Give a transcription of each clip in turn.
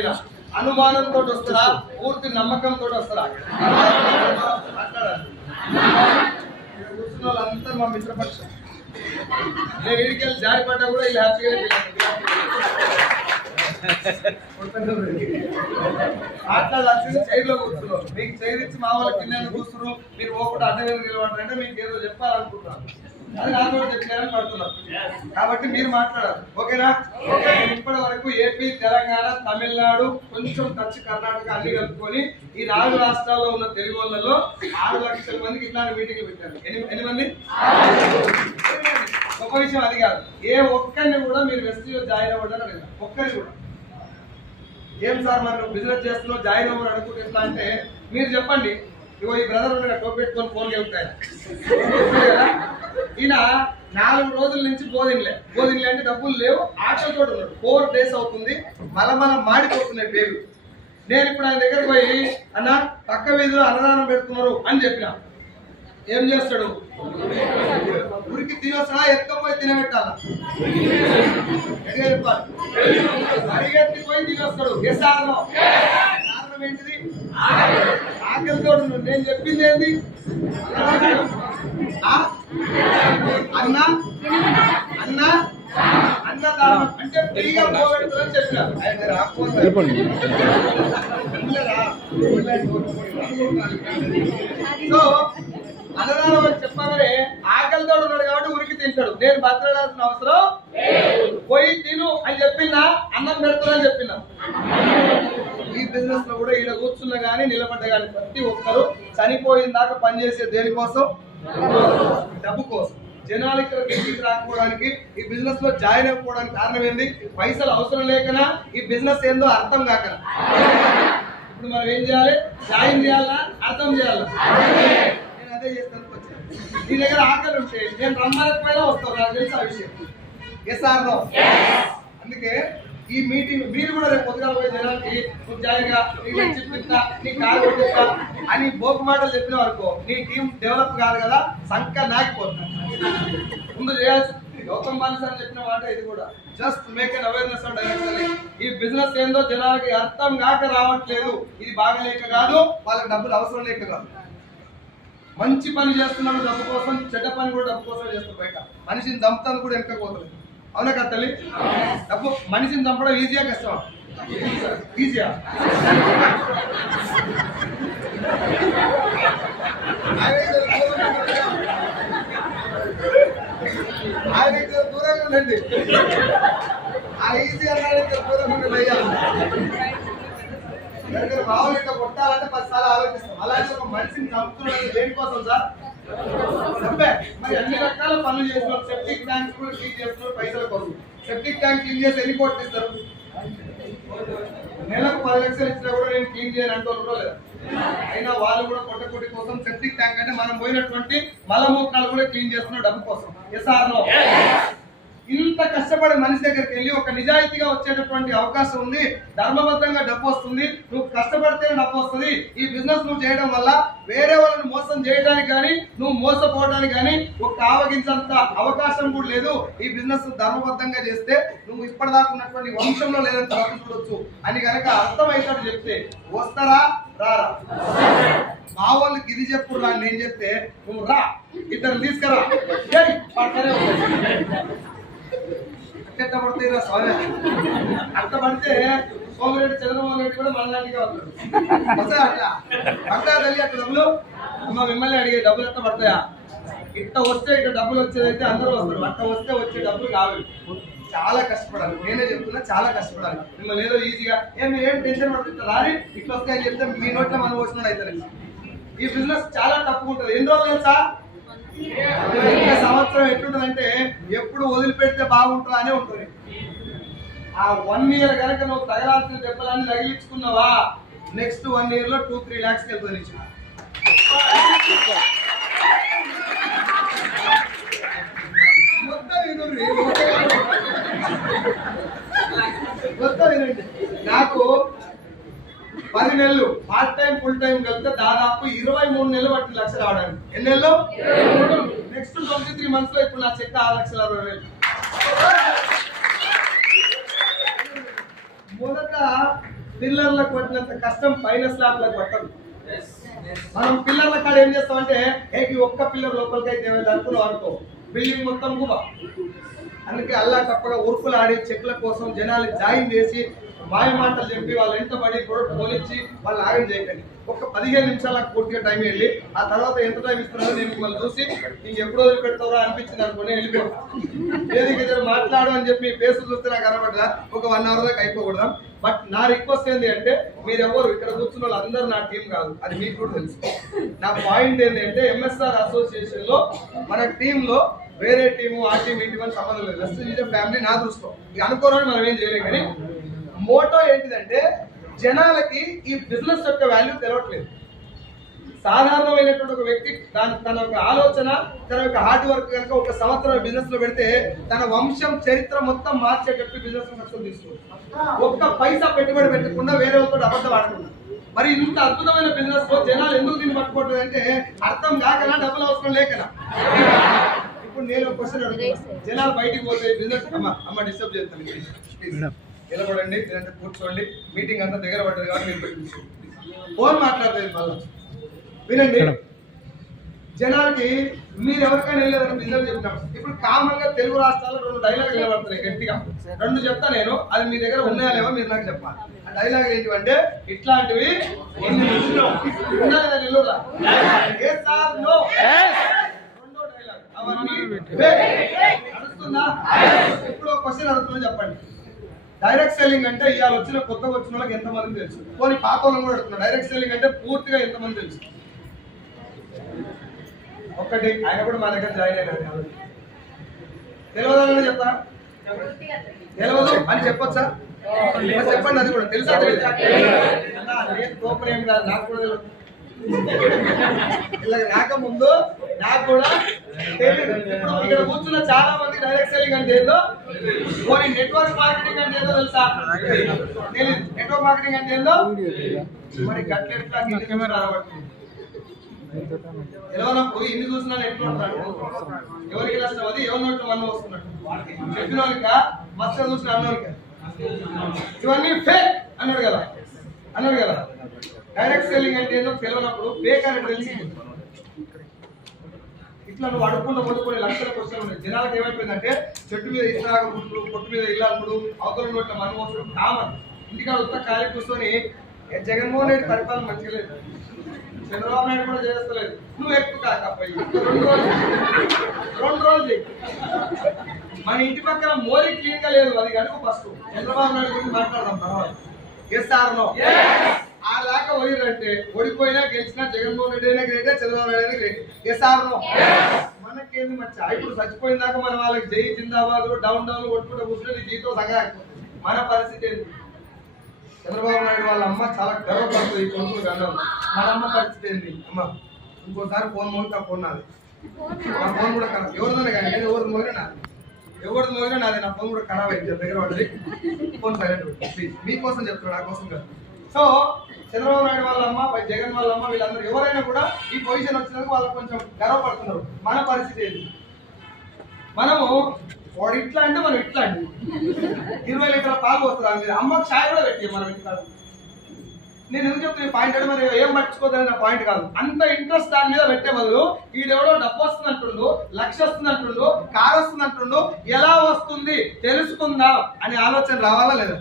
మీద అనుమానంతో వస్తారా, పూర్తి నమ్మకంతో వస్తారా? మాట్లాడాలి. కూర్చున్న వాళ్ళంతా మా మిత్రపక్షం. నేను వీడికెళ్ళి జారిపడ్డా కూడా ఇలా హ్యాపీగా మాట్లాడాల్సింది చైర్లో కూర్చున్నారు. మీకు చైర్ ఇచ్చి మా వాళ్ళ కింద కూర్చున్నారు, మీరు ఒకటి అదే నిలబడారంటే మీకు ఏదో చెప్పాలనుకుంటున్నాను. అది నాకు కూడా చెప్పారని పడుతున్నాను. కాబట్టి మీరు మాట్లాడాలి. ఓకేనా? ఇప్పటి వరకు ఏపీ, తెలంగాణ, తమిళనాడు, కొంచెం టచ్ కర్ణాటక అన్ని కలుపుకొని ఈ 4 రాష్ట్రాల్లో ఉన్న తెలుగు వాళ్ళలో 6 లక్షల మందికి ఇట్లాంటి మీటింగ్లు పెట్టారు. ఎన్ని మంది? ఒక విషయం అది కాదు, ఏ ఒక్కరిని కూడా మీరు వెస్టీలో జాయిన్ అవ్వడం లేదు. ఒక్కరిని కూడా ఏం సార్ మరి నువ్వు బిజినెస్ చేస్తున్నావు జాయిన్ అవ్వని అనుకుంటే ఎట్లా అంటే మీరు చెప్పండి. ఇగో ఈ బ్రదర్ ఉన్న టోప్ పెట్టుకొని ఫోన్ వెళ్తాయి కదా, ఈయన 4 రోజుల నుంచి బోధిన్లే అంటే డబ్బులు లేవు, ఆటోతో ఉన్నాడు. 4 days అవుతుంది, మనం మాడిపోతున్నాయి పేరు. నేను ఇప్పుడు ఆయన దగ్గరికి పోయి అన్న పక్క వీధిలో అన్నదానం పెడుతున్నారు అని చెప్పిన, ఏం చేస్తాడు? ఉరికి తినొస్తా, ఎత్తుకపోయి తినబెట్టాలా? చెప్పాలి, అడిగెత్తిపోయి తినొస్తాడు. కారణం ఏంటిది? ఆకలితో. నేను చెప్పింది ఏంది? అన్నదానం అంటే ఫ్రీగా పోగొడుతుందని చెప్పినారు. సో అన్నదానం అని చెప్పగానే ఆకలితో ఉన్నాడు కాబట్టి ఉరికి తింటాడు. నేను బతలాడాల్సిన అవసరం పోయి తిను అని చెప్పినా, అన్నం పెడతానని చెప్పినా. ఈ బిజినెస్ లో కూడా ఈడ కూర్చున్నా గానీ నిలబడ్డ గానీ ప్రతి ఒక్కరు చనిపోయిన దాకా పనిచేసే దేనికోసం? డబ్బు కోసం. జనాలు ఇక్కడ ఇంటికి రాకపోవడానికి, ఈ బిజినెస్ లో జాయిన్ అయిపోవడానికి కారణం ఏంది? పైసలు అవసరం లేకనా, ఈ బిజినెస్ ఏందో అర్థం కాకనా? ఇప్పుడు మనం ఏం చేయాలి? జాయిన్ చేయాలా, అర్థం చేయాలా? నేను అదే చేస్తాను. నీ దగ్గర ఆకలి ఉంటే నేను రమ్మనకపోయినా వస్తాను, నాకు తెలుసు ఆ విషయం. Yes or no? అందుకే ఈ మీటింగ్ మీరు కూడా రేపు పొద్దుగా పోయే జనానికి నువ్వు జాయిన్గా నీకు చెప్పిస్తా, నీ కాలు కొట్టిస్తా అని బోకు మాటలు చెప్పిన వరకు నీ టీం డెవలప్ కాదు కదా, సంఖ్య నాకిపోతుంది. ముందు చేయాల్సి గౌతమ్ బాలి సార్ చెప్పిన మాట ఇది కూడా. Just make an awareness of direction. ఈ బిజినెస్ ఏందో జనాలకి అర్థం కాక రావట్లేదు. ఇది బాగలేక కాదు, వాళ్ళకి డబ్బులు అవసరం లేక కాదు. మంచి పని చేస్తున్నాడు డబ్బు కోసం, చెడ్డ పని కూడా డబ్బు కోసం చేస్తారు. బయట మనిషిని చంపుతాను కూడా వెనకపోతుంది. అవునా కదా తల్లి? డబ్బు మనిషిని చంపడం ఈజీగా కష్టం? ఈజీయా? ఆయన దూరంగా ఉండండి. ఆ ఈజీ అన్నాడు దూరంగా ఉండండి అయ్యా. మామూలు ఇట్లా కొట్టాలంటే 10 సార్లు ఆలోచిస్తాం. అలాంటి ఒక మనిషిని చంపుతున్నాడు దేనికోసం సార్? మరి అన్ని రకాల పనులు చేస్తున్నారు. సెప్టిక్ ట్యాంక్స్ కూడా క్లీన్ చేస్తున్నారు పైసల కోసం. సెప్టిక్ ట్యాంక్ క్లీన్ చేసి ఎన్ని కోట్లు ఇస్తారు? నెలకు 10 లక్షలు ఇచ్చినా కూడా నేను క్లీన్ చేయని అంటున్నారో లేదా? అయినా వాళ్ళు కూడా కొట్టకొట్టి కోసం సెప్టిక్ ట్యాంక్ అంటే మనం పోయినటువంటి మలమూత్రాలు కూడా క్లీన్ చేస్తున్నారు డబ్బు కోసం. Yes or no? ఇంత కష్టపడే మనిషి దగ్గరికి వెళ్ళి ఒక నిజాయితీగా వచ్చేటటువంటి అవకాశం ఉంది, ధర్మబద్ధంగా డబ్బు వస్తుంది, నువ్వు కష్టపడితే డబ్బు వస్తుంది. ఈ బిజినెస్ నువ్వు చేయడం వల్ల వేరే వాళ్ళని మోసం చేయడానికి కానీ నువ్వు మోసపోవడానికి కానీ ఒక ఆవగించంత అవకాశం కూడా లేదు. ఈ బిజినెస్ ధర్మబద్ధంగా చేస్తే నువ్వు ఇప్పటిదాకా ఉన్నటువంటి వంశంలో లేదంత డబ్బు చూడొచ్చు అని కనుక అర్థమయ్యేటట్టు చెప్తే వస్తారా రారా? మా వాళ్ళకి ఇది చెప్పురా నేను చెప్తే నువ్వు రా, ఇద్దరు తీసుకురా, పడతానే అట్ట పడతాయి రా స్వామి. అట్ట పడితే సోమిరెడ్డి చంద్రబాబు రెడ్డి కూడా మనలాంటిగా వస్తాడు. అట్లా పడతా తల్లి అట్లా డబ్బులు? అమ్మ మిమ్మల్ని అడిగే డబ్బులు ఎట్లా పడతాయా? ఇట్ట వస్తే ఇట్లా డబ్బులు వచ్చేదైతే అందరూ వస్తారు, అట్ట వస్తే వచ్చే డబ్బులు కావాలి. చాలా కష్టపడాలి. నేనే చెప్తున్నా, చాలా కష్టపడాలి. మిమ్మల్ని ఏదో ఈజీగా ఏం టెన్షన్ పడుతుంది రాని ఇట్లా వస్తాయని చెప్తే మీ నోట్లో మనం వచ్చిన అవుతుంది. ఈ బిజినెస్ చాలా తక్కువ ఉంటుంది. ఎన్ని రోజులు తెలుసా? సంవత్సరం ఎట్లుంటుందంటే ఎప్పుడు వదిలిపెడితే బాగుంటుందా అనే ఉంటుంది. ఆ 1 year కనుక నువ్వు తగలాల్సిన దెబ్బలన్నీ తగిలించుకున్నావా, నెక్స్ట్ 1 year లో 2-3 lakhs వెళ్తుంది. మొత్తం వినండి. నాకు 10 నెలలు పార్ట్ టైం ఫుల్ టైం కలిపితే దాదాపు 23 నెలలు పట్టిన లక్షలు రావడానికి. ఎన్ని నెలలు? నెక్స్ట్ 23 months లో ఇప్పుడు నా చెక్ 6,60,000. మొదట పిల్లర్లకు పట్టినంత కష్టం పైన స్లాబ్లకు పట్టదు. మనం పిల్లర్ల కాడ ఏం చేస్తామంటే ఈ ఒక్క పిల్లర్ లోపలికైతే ఏమైనా అనుకున్నాం అనుకో బిల్డింగ్ మొత్తం కూడా. అందుకే అల్లా తప్పగా ఉరుకులు ఆడి చెట్ల కోసం జనాలు జాయిన్ చేసి మాయ మాటలు చెప్పి వాళ్ళు ఎంత పడి పోలిచ్చి వాళ్ళు ఆగం చేయకండి. ఒక 15 నిమిషాలకు పూర్తిగా టైం వెళ్ళి ఆ తర్వాత ఎంత టైం ఇస్తున్నారో నేను మిమ్మల్ని చూసి నీకు ఎప్పుడు వదిలిపెడతారో అనిపించింది అనుకుని వెళ్ళిపోయాం. ఏది మాట్లాడు అని చెప్పి ఫేస్ చూస్తే నాకు కనబడ్డా ఒక 1 అవర్ దాకా అయిపోకూడదాం. బట్ నా రిక్వెస్ట్ ఏంటి అంటే మీరెవరు ఇక్కడ కూర్చున్న వాళ్ళు అందరూ నా టీం కాదు, అది మీకు కూడా తెలుసు. నా పాయింట్ ఏంటంటే ఎంఎస్ఆర్ అసోసియేషన్ లో మన టీంలో వేరే టీము ఆ టీం ఇంటి మన సంబంధం లేదు. జస్ట్ ఫ్యామిలీ నా దృష్టిలో ఇక అనుకోవడం మనం ఏం చేయలేం. కానీ మోటో ఏంటిదంటే జనాలకి ఈ బిజినెస్ యొక్క వాల్యూ తెలవట్లేదు. సాధారణమైనటువంటి ఒక వ్యక్తి తన యొక్క ఆలోచన తన యొక్క హార్డ్ వర్క్ కనుక ఒక సంవత్సరం బిజినెస్ లో పెడితే తన వంశం చరిత్ర మొత్తం మార్చేటట్టు బిజినెస్ సక్సెస్ తీసుకుంది. ఒక్క పైసా పెట్టుబడి పెట్టకుండా వేరే వాళ్ళతో అబద్ధం ఆడకుండా. మరి ఇంత అద్భుతమైన బిజినెస్ లో జనాలు ఎందుకు దీన్ని పట్టుకోవట్లేదు అంటే అర్థం కాకనా డబ్బులు అవసరం లేకనా? ఇప్పుడు నేను ఒక క్వశ్చన్ అడుగుతాను. జనాలు బయటికి పోతే బిజినెస్ అమ్మ డిస్టర్బ్ చేస్తాను, నిలబడండి, లేదంటే కూర్చోండి, మీటింగ్ అంతా దగ్గర పడ్డది కాబట్టి మీరు పెట్టి ఫోన్ మాట్లాడలేదు. మళ్ళీ వినండి, జనాలకి మీరు ఎవరికైనా వెళ్ళారని బిజినెస్ చెప్తాం. ఇప్పుడు కామన్ గా తెలుగు రాష్ట్రాల్లో 2 డైలాగ్ నిలబడుతున్నాయి గట్టిగా. 2 చెప్తా నేను, అది మీ దగ్గర ఉన్నాయా లేవో మీరు నాకు చెప్పాలి. ఆ డైలాగ్ ఏంటివంటే ఇట్లాంటివి నడుస్తుందా? ఇప్పుడు క్వశ్చన్ అడుగుతున్నా చెప్పండి. డైరెక్ట్ సెల్లింగ్ అంటే ఇవాళ వచ్చిన కొత్తగా వచ్చిన వాళ్ళకి ఎంతమంది తెలుసు? కొన్ని పాత వాళ్ళని కూడా అడుగుతున్నా. డైరెక్ట్ సెల్లింగ్ అంటే పూర్తిగా ఎంతమంది తెలుసు? ఒక్కటి ఆయన కూడా మా దగ్గర జాయిన్ అయినారు. తెలియదని చెప్తా, తెలియదు అని చెప్పొచ్చా? చెప్పండి. అది కూడా తెలుసా? నేను సూపర్ ఏం కాదు, నాకు కూడా తెలియదు. ఇలా రాకముందు నాకు కూడా తెలియదు. ఇప్పుడు ఇక్కడ కూర్చున్న చాలా మంది డైరెక్ట్ సెల్లింగ్ అంటే ఏదో, కొన్ని నెట్వర్క్ మార్కెటింగ్ అంటే ఏదో తెలుసా? తెలియదు. నెట్వర్క్ మార్కెటింగ్ అంటే ఏదో మరి గట్లెట్లా ఎవరప్పుడు ఇన్ని చూసినా ఎట్లా ఉంటాడు? ఎవరికి నష్టం అది ఎవరి నోట్లో మనం వస్తున్నట్టు చెప్పిన వాళ్ళక మస్తు చూసిన అన్నోళ్ళక ఇవన్నీ ఫేక్ అన్నాడు కదా. డైరెక్ట్ సెల్లింగ్ అంటే ఏదో తెలియనప్పుడు ఫేక్ అని తెలిసింది. ఇట్లా నువ్వు అడుక్కుంటూ కొట్టుకుని లక్షల క్వశ్చన్ ఉన్నాయి. జనాలకు ఏమైపోయిందంటే చెట్టు మీద ఇస్తాగుడు, కొట్టు మీద ఇల్లాడు, అవతల నోట్ల మనం వస్తుంది కామన్. ఇంటికాడ ఉత్త ఖాళీ కూర్చొని జగన్మోహన్ రెడ్డి పరిపాలన మంచిగా లేదు, చంద్రబాబు నాయుడు కూడా చేస్తలేదు, నువ్వు ఎక్కువ కాకపోయి 2 రోజులు మన ఇంటి పక్కన మోరీ క్లీన్ గా లేదు, అది కనుక ఫస్ట్ చంద్రబాబు నాయుడు గురించి మాట్లాడదాం తర్వాత. Yes or no? ఆ దాకా పోయిరంటే ఓడిపోయినా గెలిచినా జగన్మోహన్ రెడ్డి అయినా గ్రేటే, చంద్రబాబు నాయుడు అయినా గ్రేట్. Yes or no? మనకేంది మచ్చా? ఇప్పుడు చచ్చిపోయిన దాకా మన వాళ్ళకి జై జిందాబాద్ డౌన్ కొట్టుకుంటూ కూర్చుంటే జీతో సగా మన పరిస్థితి ఏంటి? చంద్రబాబు నాయుడు వాళ్ళ అమ్మ చాలా గర్వపడుతుంది ఈ కొడుకులు కన్నాం. మన అమ్మ పరిస్థితి ఏంటి? అమ్మ ఇంకోసారి ఫోన్ మోగితే ఆ ఫోన్ నాది, నా ఫోన్ కూడా ఖరాబ్. ఎవరిదైనా కానీ నేను ఎవరిది మోగినా నాది, నా ఫోన్ కూడా ఖరాబ్ అయింది దగ్గర పడ్డది. ఫోన్ సైలెంట్ పెట్టి ప్లీజ్, మీకోసం చెప్తున్నాడు, నా కోసం కాదు. సో చంద్రబాబు నాయుడు వాళ్ళ అమ్మ, జగన్ వాళ్ళ అమ్మ, వీళ్ళందరూ ఎవరైనా కూడా ఈ పొజిషన్ వచ్చినందుకు వాళ్ళకి కొంచెం గర్వపడుతున్నారు. మన పరిస్థితి ఏంటి? మనము వాడు ఇట్లా అంటే మనం ఇట్లా అండి 20 లీటర్ల పాలు వస్తారు, అమ్మకి ఛాయ్ కూడా పెట్టి మనం ఇంటి కాదు. నేను ఎందుకు చెప్తున్నా పాయింట్ అంటే మరి ఏం పట్టుకోదని నా పాయింట్ కాదు. అంత ఇంట్రెస్ట్ దాని మీద పెట్టే బదులు వీడెవడో డబ్బు వస్తుంది అంటుండు, 1,00,000 వస్తుంది అంటుండు, కారు వస్తుంది అంటుండు, ఎలా వస్తుంది తెలుసుకుందాం అనే ఆలోచన రావాలా లేదా?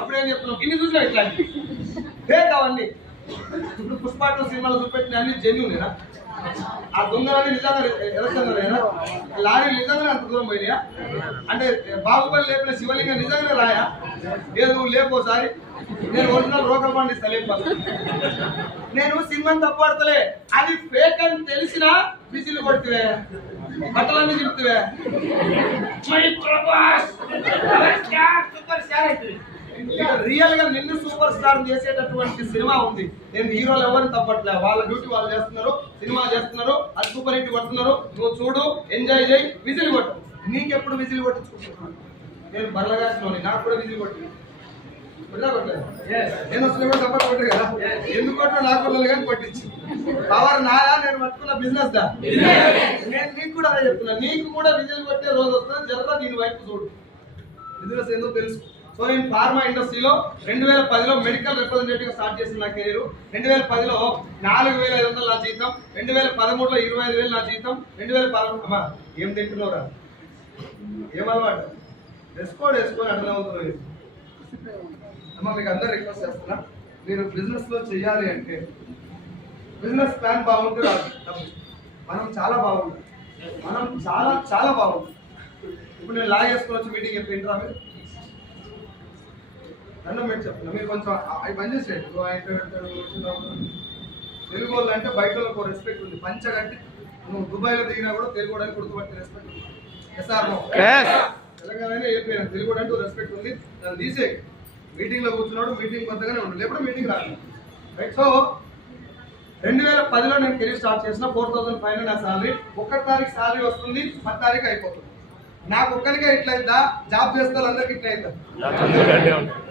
అప్పుడేం చెప్తున్నాం? ఇన్ని చూసినా ఇట్లాంటి ఫేక్ అవన్నీ. ఇప్పుడు పుష్ప సినిమాలో చూపెట్టిన అన్ని జెన్యూనేనా? ఆ దొంగలని నిజంగా ఎలక్షన్లేనా? లారీలు నిజంగానే అంత దూరం పోయినాయా? అంటే బాహుబలి లేపిన శివలింగం నిజంగానే రాయా? ఏదో నువ్వు లేపోసారి నేను ఒరిజినల్ రోకల్ పండిస్తా లేకపోతే. నేను సినిమాని తప్పడతలే, అది ఫేక్ అని తెలిసినా విజిల్ కొడుతువే, బట్టలన్నీ చెప్తువే. రియల్ గా నిన్ను సూపర్ స్టార్ చేసేటటువంటి సినిమా ఉంది. నేను హీరోలు ఎవరిని తప్పట్లే, వాళ్ళ డ్యూటీ వాళ్ళు చేస్తున్నారు, సినిమా చేస్తున్నారు, అది సూపర్ హిట్ కొడుతున్నారు. నువ్వు చూడు, ఎంజాయ్ చేయి, విజిల్ కొట్టు. నీకెప్పుడు విజిల్ కొట్టించుకుంటున్నాను? నేను బర్లగాసినోని, నాకు కూడా విజిల్ కొట్టి నేను వస్తున్నా కూడా సపోర్ట్ కొట్టారు కదా. ఎందుకు కొట్టినా నాకు కానీ కొట్టించి పవర్ నాదా, నేను పట్టుకున్న బిజినెస్ దా. నేను నీకు కూడా అదే చెప్తున్నా, నీకు కూడా విజిల్ కొట్టే రోజు వస్తుంది. జరగా దీని వైపు చూడు, బిజినెస్ ఏందో తెలుసు. సో నేను ఫార్మా ఇండస్ట్రీలో 2010లో మెడికల్ రిప్రజెంటేటివ్ స్టార్ట్ చేసిన నా కెరీర్. 2010లో 4,500 నా జీతం, 2013లో 25,000 నా జీతం, 2013 అమ్మా ఏం తింటున్నావురా, ఏం అలవాటు, వేసుకొని అర్థం అవుతుంది అమ్మా. మీకు అందరు రిక్వెస్ట్ చేస్తున్నా, మీరు బిజినెస్ లో చేయాలి అంటే బిజినెస్ ప్లాన్ బాగుంటే రాదు. మనం చాలా బాగుంది, మనం చాలా బాగుంది. ఇప్పుడు నేను లాగ్ చేసుకుని వచ్చి మీటింగ్ చెప్పి ఇంట్రా మీరు నన్ను మీరు చెప్తున్నా, మీరు కొంచెం అవి పని చేసేయండి. తెలుగు వాళ్ళు అంటే బయట వాళ్ళకి రెస్పెక్ట్ ఉంది. పంచగట్టి నువ్వు దుబాయ్లో దిగినా కూడా తెలుగు వాళ్ళకి గుర్తుపట్టే రెస్పెక్ట్ ఉంది. ఎస్ఆర్ తెలంగాణ ఏపీ తెలుగు అంటే రెస్పెక్ట్ ఉంది. దాన్ని తీసే మీటింగ్ లో కూర్చున్నాడు, మీటింగ్ కొత్తగానే ఉండదు, లేకపోతే మీటింగ్ రాదు. రైట్. సో 2010లో నేను కెరీర్ స్టార్ట్ చేసిన 4,500 నా శాలరీ. 1 తారీఖు శాలరీ వస్తుంది, 10 తారీఖు అయిపోతుంది. నాకు ఒక్కరికే ఇట్లయిద్దా, జాబ్ చేస్తే అందరికి ఇట్లా అవుతా.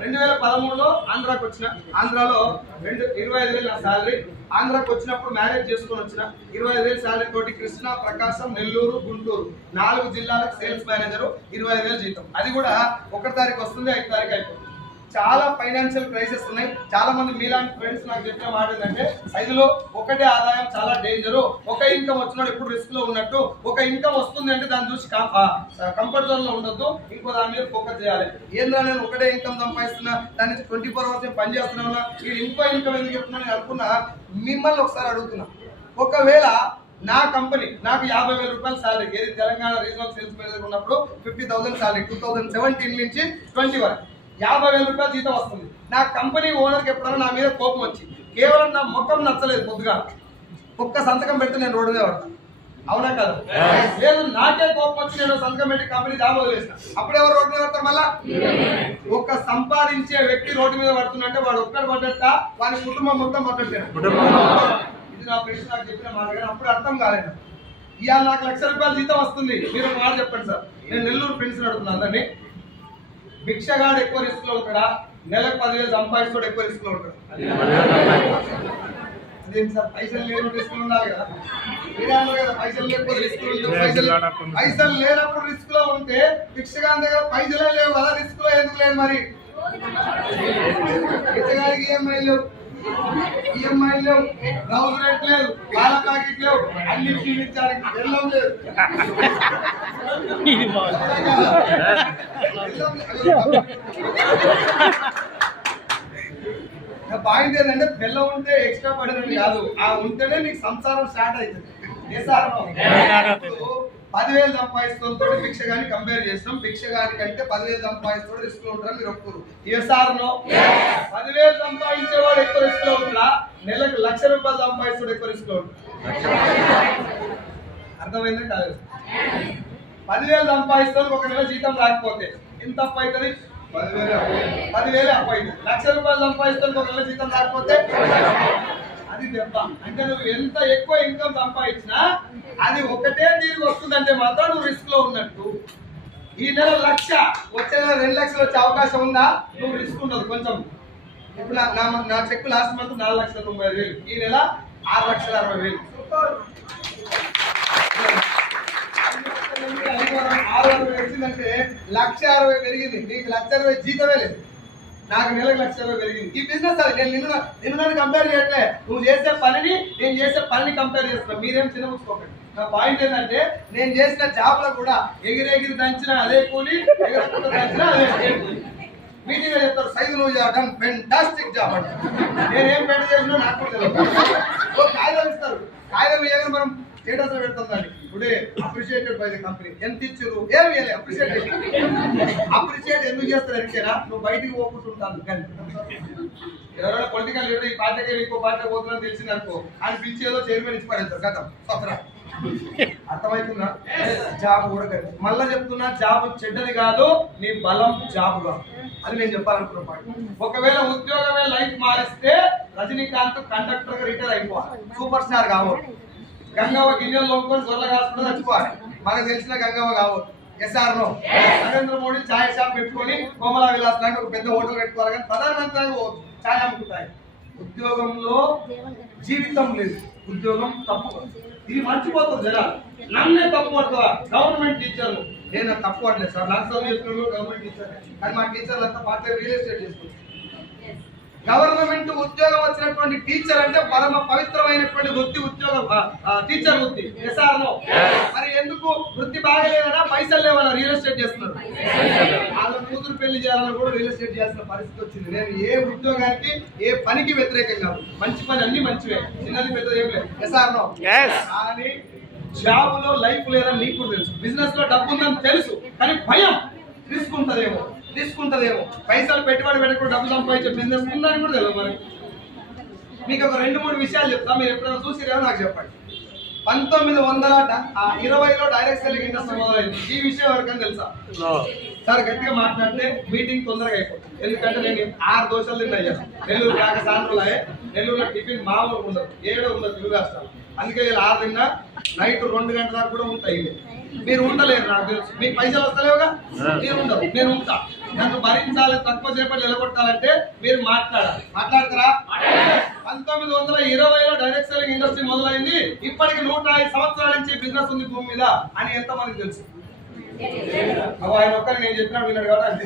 2013లో ఆంధ్రాకి వచ్చిన, ఆంధ్రాలో 25,000 నా శాలరీ. ఆంధ్రాకి వచ్చినప్పుడు మ్యారేజ్ చేసుకుని వచ్చిన 25,000 శాలరీ తోటి కృష్ణా, ప్రకాశం, నెల్లూరు, గుంటూరు 4 జిల్లాలకు సేల్స్ మేనేజర్, 25,000 జీతం. అది కూడా 1 తారీఖు వస్తుంది, 5 తారీఖు అయిపోతుంది. చాలా ఫైనాన్షియల్ క్రైసిస్ ఉన్నాయి. చాలా మంది మీలాంటి ఫ్రెండ్స్ నాకు చెప్పిన మాట ఏంటంటే, ఐదులో ఒకటే ఆదాయం చాలా డేంజరు. ఒక ఇన్కమ్ వచ్చినాడు ఎప్పుడు రిస్క్ లో ఉన్నట్టు. ఒక ఇన్కమ్ వస్తుంది అంటే దాన్ని చూసి కంఫర్ట్ జోన్ లో ఉండొద్దు, ఇంకో దాని మీద ఫోకస్ చేయాలి. ఏంద్రా నేను ఒకటే ఇన్కమ్ సంపాదిస్తున్నా, దాన్ని 24 అవర్స్ పని చేస్తున్నా, ఈ ఇంకో ఇన్కమ్ ఎందుకు చెప్తున్నా నేను అనుకున్నా. మిమ్మల్ని ఒకసారి అడుగుతున్నా, ఒకవేళ నా కంపెనీ నాకు 50,000 రూపాయల శాలరీ, ఏది తెలంగాణ రీజనల్ సేల్స్ మేనేజర్ ఉన్నప్పుడు 50,000 శాలరీ 2017 నుంచి 20 వరకు 50,000 రూపాయల జీతం వస్తుంది. నా కంపెనీ ఓనర్కి ఎప్పుడైనా నా మీద కోపం వచ్చి కేవలం నా ముఖం నచ్చలేదు, పొద్దుగా ఒక్క సంతకం పెడితే నేను రోడ్డు మీద పడతాను. అవునా కదా? లేదు, నాకే కోపం వచ్చి నేను సంతకం పెట్టి కంపెనీ జాబ్ వదిలేసిన, అప్పుడు ఎవరు రోడ్డు మీద పడతారు? మళ్ళా ఒక సంపాదించే వ్యక్తి రోడ్డు మీద పడుతున్నట్టే వాడు ఒక్కడు పడ్డట, వాని కుటుంబం మొత్తం పడ్డట్టే. ఇది నా ఫ్రెండ్స్ నాకు చెప్పిన మాట, కానీ అప్పుడు అర్థం కాలేదు. ఇవాళ నాకు 1,00,000 రూపాయల జీతం వస్తుంది. మీరు ఒక మాట చెప్పండి సార్, నేను నెల్లూరు ఫ్రెండ్స్ అడుగుతున్నాను అందరినీ, భిక్షగాడు ఎక్కువ రిస్క్ లో ఉంటాడా, నెలకు 10,000 సంపాదిస్తాడు ఎక్కువ రిస్క్ లో ఉంటాడు? అదేంటి సార్, పైసలు లేనప్పుడు రిస్క్ ఉండాలి కదా. మీరే అన్నారు కదా పైసలు లేకపోతే రిస్క్ ఉంటుంది. పైసలు లేనప్పుడు రిస్క్ లో ఉంటే భిక్షగాడి దగ్గర పైసలే లేవు కదా, రిస్క్ లో ఎందుకు లేదు మరి? భిక్షగాడికి ఈఎంఐ లేవు, రౌజ్ రేట్ లేదు, పాల ప్యాకెట్ లేవు, అన్ని క్షీణించడానికి బెల్లం లేదు. పాయింట్ ఏంటంటే బెల్లం ఉంటే ఎక్స్ట్రా పడినట్టు కాదు, ఆ ఉంటేనే నీకు సంసారం స్టార్ట్ అవుతుంది. ఏ సార్ 10,000 సంపాదిస్తుతో భిక్షగాని కంపేర్ చేస్తాం. భిక్షగాని కంటే 10,000 సంపాదిస్తూ రిస్క్ లో ఉంటారని మీరు ఒప్పుకోరు. ఏసార్ లో 10,000 సంపాదించేవాడు ఎక్కువ రిస్క్ లో ఉంటా, నెలకు 1,00,000 రూపాయలు సంపాదిస్తాడు ఎక్కువ రిస్క్ లో ఉంటాడు. అర్థమైందా కాలేదు? 10,000 సంపాదిస్తాడు, ఒక నెల జీతం రాకపోతే ఎంత అప్పు అవుతుంది? 10,000 అప్పు అవుతుంది. 1,00,000 రూపాయలు సంపాదిస్తాడు, ఒక నెల జీతం రాకపోతే అది దెబ్బ. అంటే నువ్వు ఎంత ఎక్కువ ఇన్కమ్ సంపాదించినా అది ఒకటే తిరిగి వస్తుందంటే మాత్రం నువ్వు రిస్క్ లో ఉన్నట్టు. ఈ నెల 1,00,000, వచ్చే నెల 2 లక్షలు వచ్చే అవకాశం ఉందా? నువ్వు రిస్క్ ఉండదు కొంచెం. ఇప్పుడు నా చెక్ లాస్ట్ మంత్ 4,95,000, ఈ నెల 6,60,000. 6,60,000 వచ్చిందంటే 1,60,000 పెరిగింది. నీకు 1,60,000 జీతమే లేదు, నాకు నెలకు 1,60,000 పెరిగింది. ఈ బిజినెస్ అది. నేను నిన్ను కంపేర్ చేయట్లే, నువ్వు చేసే పనిని నేను చేసే పనిని కంపేర్ చేస్తున్నా. మీరేం చిన్నపుచ్చుకోకండి. నా పాయింట్ ఏంటంటే, నేను చేసిన జాబ్ లో కూడా ఎగిరెగిరి దంచిన అదే కూలి, ఎగరకుండా దంచిన అదే కూలి. మీటింగ్ చెప్తారు సైజు నువ్వు చేయడం ఫెంటాస్టిక్ జాబ్ అంటే, నేనేం పెద్ద చేసినా నాకు కూడా తెలియదు. కాగితం ఇస్తారు, కాగితం వేయగా మనం స్టేటస్ లో పెడతాం దాన్ని, today appreciated by the company. ఎంత ఇచ్చారు? ఏం వేయాలి? అప్రిషియేట్ ఎందుకు చేస్తారు ఎరికేనా? నువ్వు బయటికి పోకుంటుంటాను. కానీ ఎవరైనా పొలిటికల్ లీడర్ ఈ పార్టీకి ఇంకో పార్టీ పోతుందని తెలిసింది అనుకో, అని పిలిచి ఏదో చైర్మన్ ఇచ్చి పడేస్తారు కదా సఫరా. అర్థమవుతుందా? జాబ్ కూడా కదా. మళ్ళా చెప్తున్నా, జాబ్ చెడ్డది కాదు, నీ బలం జాబ్ కాదు. అది నేను చెప్పాలనుకున్న పాయింట్. ఒకవేళ ఉద్యోగమే లైఫ్ మారిస్తే రజనీకాంత్ కండక్టర్ గా రిటైర్ అయిపోవాలి, సూపర్ స్టార్ కావాలి. గంగవ్వ గిన్నెలు లోపుకొని సొల్ల కాసుకుంటే చచ్చిపోవాలి, మనకు తెలిసిన గంగవ్వ కావాలి. ఎస్ఆర్ లో నరేంద్ర మోడీ ఛాయ్ షాప్ పెట్టుకొని కోమలా విలాస్ లాంటి ఒక పెద్ద హోటల్ పెట్టుకోవాలి, కానీ ప్రధానమంత్రి ఛాయ్ అమ్ముకుంటాయి. ఉద్యోగంలో జీవితం లేదు, ఉద్యోగం తప్పు. ఇది మర్చిపోతుంది జనాలు. నన్నే తప్పు పడుతుందా గవర్నమెంట్ టీచర్లు? నేను తప్పు పడలేదు సార్, నాకు చదువు చెప్పిన గవర్నమెంట్ టీచర్, కానీ మా టీచర్లు అంతా పార్టీ రియల్ ఎస్టేట్ చేసుకుంటారు. గవర్నమెంట్ ఉద్యోగం వచ్చినటువంటి టీచర్ అంటే పరమ పవిత్రమైనటువంటి వృత్తి, ఉద్యోగం టీచర్ వృత్తి. మరి ఎందుకు వృత్తి బాగలేదనా, పైసలు లేవనా రియల్ ఎస్టేట్ చేస్తున్నారు? వాళ్ళ కూతురు పెళ్లి చేయాలని కూడా రియల్ ఎస్టేట్ చేయాల్సిన పరిస్థితి వచ్చింది. నేను ఏ ఉద్యోగానికి ఏ పనికి వ్యతిరేకం కాదు, మంచి పని అన్ని మంచివే, చిన్నది పెద్దది ఏం లేదు. కానీ జాబ్ లో లైఫ్ లేదని నీకు కూడా తెలుసు, బిజినెస్ లో డబ్బు ఉందని తెలుసు, కానీ భయం తీసుకుంటదేమో పైసలు పెట్టుబడి పెట్టకుండా డబ్బు సంపాదించే బిజినెస్ ఉందని కూడా తెలియదు. మరి మీకు ఒక 2-3 విషయాలు చెప్తా, మీరు ఎప్పుడైనా చూసిరేమో నాకు చెప్పండి. 1920లో డైరెక్ట్ సెల్లింగ్ ఇండస్ట్రీ మొదలైంది. ఈ విషయం ఎవరికైనా తెలుసా? సార్ గట్టిగా మాట్లాడితే మీటింగ్ తొందరగా అయిపోతుంది. ఎందుకంటే నేను 6 దోశలు తిన్నాయ్యా. నెల్లూరు కాక సాయంత్రాలే, నెల్లూరులో టిఫిన్ మామూలు ఉండదు, 7 ఉండదు తెలుగు రాష్ట్రాలు. అందుకే వీళ్ళు 6 తిన్నా నైట్ 2 గంటల దాకా కూడా ఉంటాయి. మీరు ఉండలేరు, నాకు తెలుసు. మీకు పైసలు వస్తలేవుగా, మీరు ఉండవు, నేను ఉంటా. నన్ను భరించాలి, తక్కువ సేపటి నిలబొట్టాలంటే మీరు మాట్లాడతారా? 1920లో డైరెక్ట్ సెల్లింగ్ ఇండస్ట్రీ మొదలైంది. ఇప్పటికి 105 సంవత్సరాల నుంచి బిజినెస్ ఉంది భూమి మీద అని ఎంతమందికి తెలుసు? ఆయన ఒక్కరు నేను చెప్పినా విన్నాడు కాబట్టి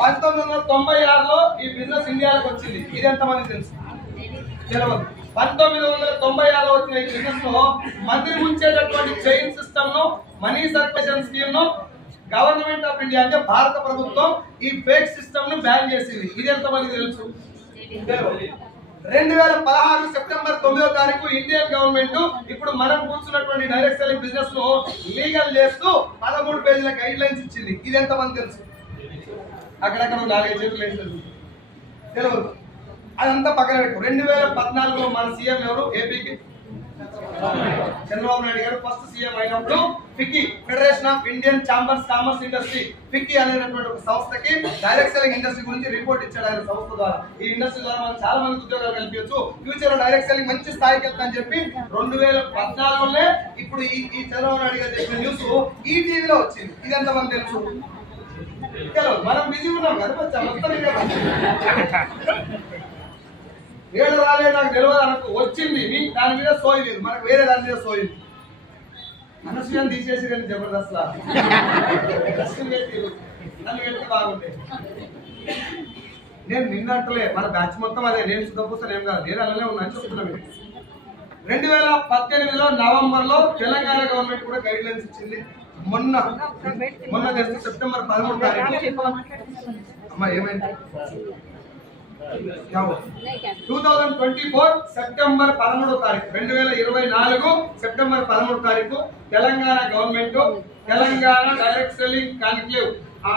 1996లో ఈ బిజినెస్ ఇండియాలోకి వచ్చింది. ఇది ఎంతమందికి తెలుసు? తెలియదు. 1996లో వచ్చిన ఈ బిజినెస్ లో మంత్రి ముంచేటటువంటి చైన్ సిస్టమ్ ను, మనీ సర్క్యులేషన్ స్కీమ్ ను గవర్నమెంట్ ఆఫ్ ఇండియా అంటే భారత ప్రభుత్వం ఈ ఫేక్ సిస్టమ్ ను బ్యాన్ చేసింది. ఇది ఎంతమందికి తెలుసు? 2016 సెప్టెంబర్ 9వ తారీఖు ఇండియన్ గవర్నమెంట్ ఇప్పుడు మనం కూర్చున్నటువంటి డైరెక్ట్ సెల్లింగ్ బిజినెస్ ను లీగల్ చేస్తూ 13 పేజీల గైడ్ లైన్స్ ఇచ్చింది. ఇది ఎంతమంది తెలుసు? అక్కడక్కడ 4-5 చేతులు వేసింది, తెలియదు. అదంతా పక్కన పెట్టు. 2014లో మన సీఎం ఎవరు? ఏపీకి చంద్రబాబు నాయుడు గారు ఫస్ట్ సీఎం అయినప్పుడు FICCI, federation of Indian chambers commerce industry, FICCI అనేటువంటి ఒక సంస్థకి డైరెక్ట్ సెల్లింగ్ ఇండస్ట్రీ గురించి రిపోర్ట్ ఇచ్చాడు ఆయన సంస్థ ద్వారా. ఈ ఇండస్ట్రీ ద్వారా మనం చాలా మంది ఉద్యోగాలు కల్పించవచ్చు, ఫ్యూచర్ లో డైరెక్ట్ సెల్లింగ్ మంచి స్థాయికి వెళ్తామని చెప్పి 2014లోనే ఇప్పుడు ఈ చంద్రబాబు నాయుడు గారు చెప్పిన న్యూస్ ఈ టీవీలో వచ్చింది. ఇది ఎంతమంది తెలుసు? మనం బిజీ ఉన్నాం కదా, ఏడు రాలేదు నాకు తెలియదు అనకు, వచ్చింది మీ దాని మీద సోయి లేదు, మనకు వేరే దాని మీద సోయింది. మనసుని తీసేసి కానీ జబర్దస్త్ నన్ను పెడితే బాగుండే. నేను నిన్నట్లే మన బ్యాచ్ మొత్తం అదే, నేను సుఖపూసలు ఏం కాదు, నేను అలానే ఉన్నాను చెప్తున్నాను. 2018లో నవంబర్లో తెలంగాణ గవర్నమెంట్ కూడా గైడ్ లైన్స్ ఇచ్చింది. మొన్న తెలిసి సెప్టెంబర్ 13 తారీఖు అమ్మా ఏమైంది 2024 సెప్టెంబర్ 13వ తారీఖు 2024 సెప్టెంబర్ 13వ తారీఖు Telangana government Telangana direct selling conclave ఆ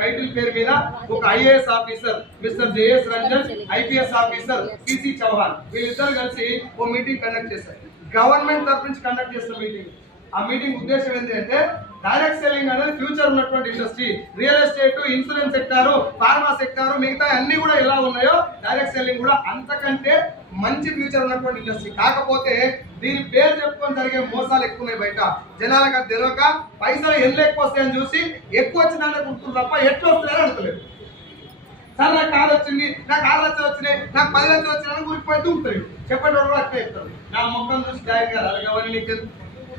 టైటిల్ పేరు మీద ఒక IAS officer mister JS Ranjan, IPS officer PC Chauhan, వీళ్ళిద్దరు కలిసి ఓ మీటింగ్ కండక్ట్ చేశారు. గవర్నమెంట్ తరఫు నుంచి కండక్ట్ చేసిన మీటింగ్. ఆ మీటింగ్ ఉద్దేశం ఏంటంటే డైరెక్ట్ సెల్లింగ్ అనేది ఫ్యూచర్ ఉన్నటువంటి industry. Real estate, insurance sector, pharma sector, మిగతా అన్ని కూడా ఎలా ఉన్నాయో డైరెక్ట్ సెల్లింగ్ కూడా అంతకంటే మంచి ఫ్యూచర్ ఉన్నటువంటి ఇండస్ట్రీ. కాకపోతే దీని పేరు చెప్పుకొని జరిగే మోసాలు ఎక్కువ ఉన్నాయి బయట. జనాలకు అది తెలియక పైసలు ఎన్ని ఎక్కువ వస్తాయని చూసి ఎక్కువ వచ్చిందని గుర్తుంది తప్ప ఎట్లా వస్తున్నాయని అడుగుతలేదు. సార్ నాకు 6 వచ్చింది, నాకు 6 లక్షలు వచ్చినాయి, నాకు 10 లక్షలు వచ్చినాయని గురిపోయి దూకుతాడు. చెప్పండి వాడు అట్లా చెప్తాడు. నా మొక్కను చూసి జాయిన్ కాదు, అలాగే నీకు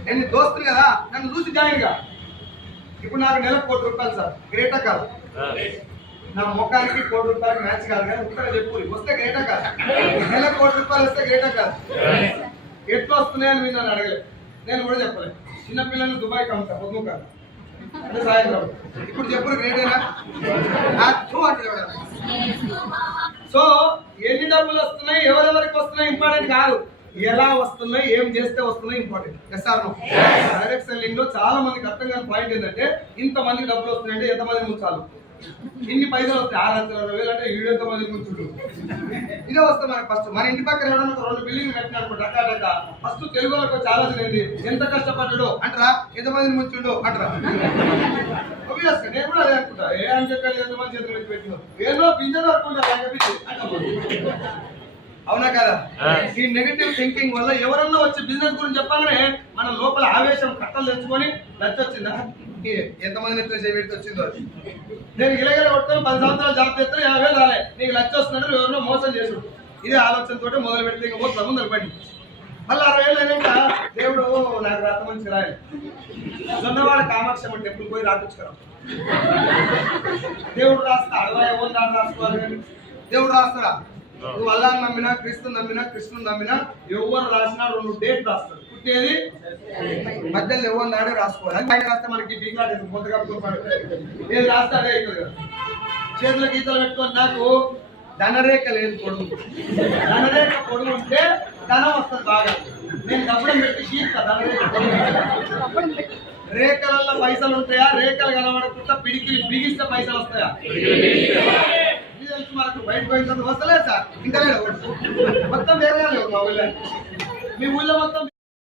నేను దోస్తులు కదా, నన్ను చూసి జాయిన్ గా. ఇప్పుడు నాకు నెలకు ₹1 కోటి సార్, గ్రేటా కాదు? నా ముఖానికి ₹1 కోటి మ్యాచ్ కాదు, కానీ ఉత్తగా చెప్పు వస్తే గ్రేటా కాదు? నెలకు ₹1 వస్తే గ్రేటా కాదు? ఎట్లా వస్తున్నాయని మీరు నన్ను అడగలేదు, నేను కూడా చెప్పలేదు. చిన్నపిల్లలు దుబాయ్కి అమ్ముతా పొద్దు కాదు అంటే సాయంత్రం. ఇప్పుడు చెప్పుడు గ్రేటేనా? సో ఎన్ని డబ్బులు వస్తున్నాయి, ఎవరెవరికి వస్తున్నాయి ఇంపార్టెంట్ కాదు, ఎలా వస్తున్నాయి, ఏం చేస్తే వస్తున్నాయి ఇంపార్టెంట్. డైరెక్ట్ సెల్లింగ్ లో చాలా మందికి అర్థం కాని పాయింట్ ఏంటంటే ఇంత మందికి డబ్బులు వస్తున్నాయంటే ఎంతమంది ముంచాలి, ఇన్ని పైసలు వస్తాయి 6,60,000 అంటే 7 మంది ముంచుడు. ఇదే వస్తుంది మనకి. ఫస్ట్ మన ఇంటి పక్కన ఎవడన్నా 2 బిల్డింగ్ కట్టినప్పుడు డక్కా ఫస్ట్ తెలుగు వాళ్ళకి వచ్చి ఆలోచన ఏంటి, ఎంత కష్టపడ్డాడు అంటారా, ఎంతమందిని ముంచుండు అంటారా. నేను కూడా అదే అనుకుంటా, ఏ అని చెప్పాలి ఎంతమంది చేతులు పెట్టి పెట్టిన ఏదో బిజినెస్ అనుకుంటా. అవునా కదా? ఈ నెగటివ్ థింకింగ్ వల్ల ఎవరన్నా వచ్చి బిజినెస్ గురించి చెప్పాలనే మన లోపల ఆవేశం కట్టలు తెచ్చుకొని నచ్చొచ్చిందా, ఎంతమంది నెత్తి వచ్చిందో. నేను ఇలాగ కొట్టుకొని 10 సంవత్సరాలు జాబ్ చేస్తాను, 50,000 రాలే, నీకు లచ్చ వస్తున్నాడు, ఎవరినో మోసం చేసుడు. ఇదే ఆలోచనతో మొదలు పెడితే ఇంకా పోతుంది ముందర పడి. మళ్ళీ 60 ఏళ్ళు అయినాక దేవుడు నాకు రాత మంచి రాయాలి జొన్నవాడ కామాక్షమ్మ టెంపుల్ పోయి రాపించుకురా. దేవుడు రాస్తా అడవా ఎవరు నాడు రాసుకోవాలి కానీ దేవుడు రాస్తాడా? నువ్వు అల్లాహ్ నమ్మినా క్రీస్తుని నమ్మినా ఎవరు రాసినా 2 డేట్ రాస్తాడు. పుట్టేది మధ్యలో ఎవరు నాడే రాసుకోవాలి. అని పైన రాస్తే మనకి డీక్లాడేది మొదలుగా ఏది రాస్తే అదే అవుతుంది కదా. చేతుల గీతలు పెట్టుకొని నాకు ధనరేఖ లేదు పొడుగు, ధనరేఖ పొడుగు ఉంటే ధనం వస్తుంది బాగా. నేను డబ్బులు పెట్టి గీత ధనరేఖ పొడుగు. రేఖలలో పైసలు ఉంటాయా? రేఖలు కనబడకుండా పిడికిలు బిగిస్తే పైసలు వస్తాయా? తెలుసు మనకు బయట పోయిన వస్తలేదు సార్. ఇంకా మొత్తం వేరే లేవు మా ఊళ్ళో. మీ ఊళ్ళో మొత్తం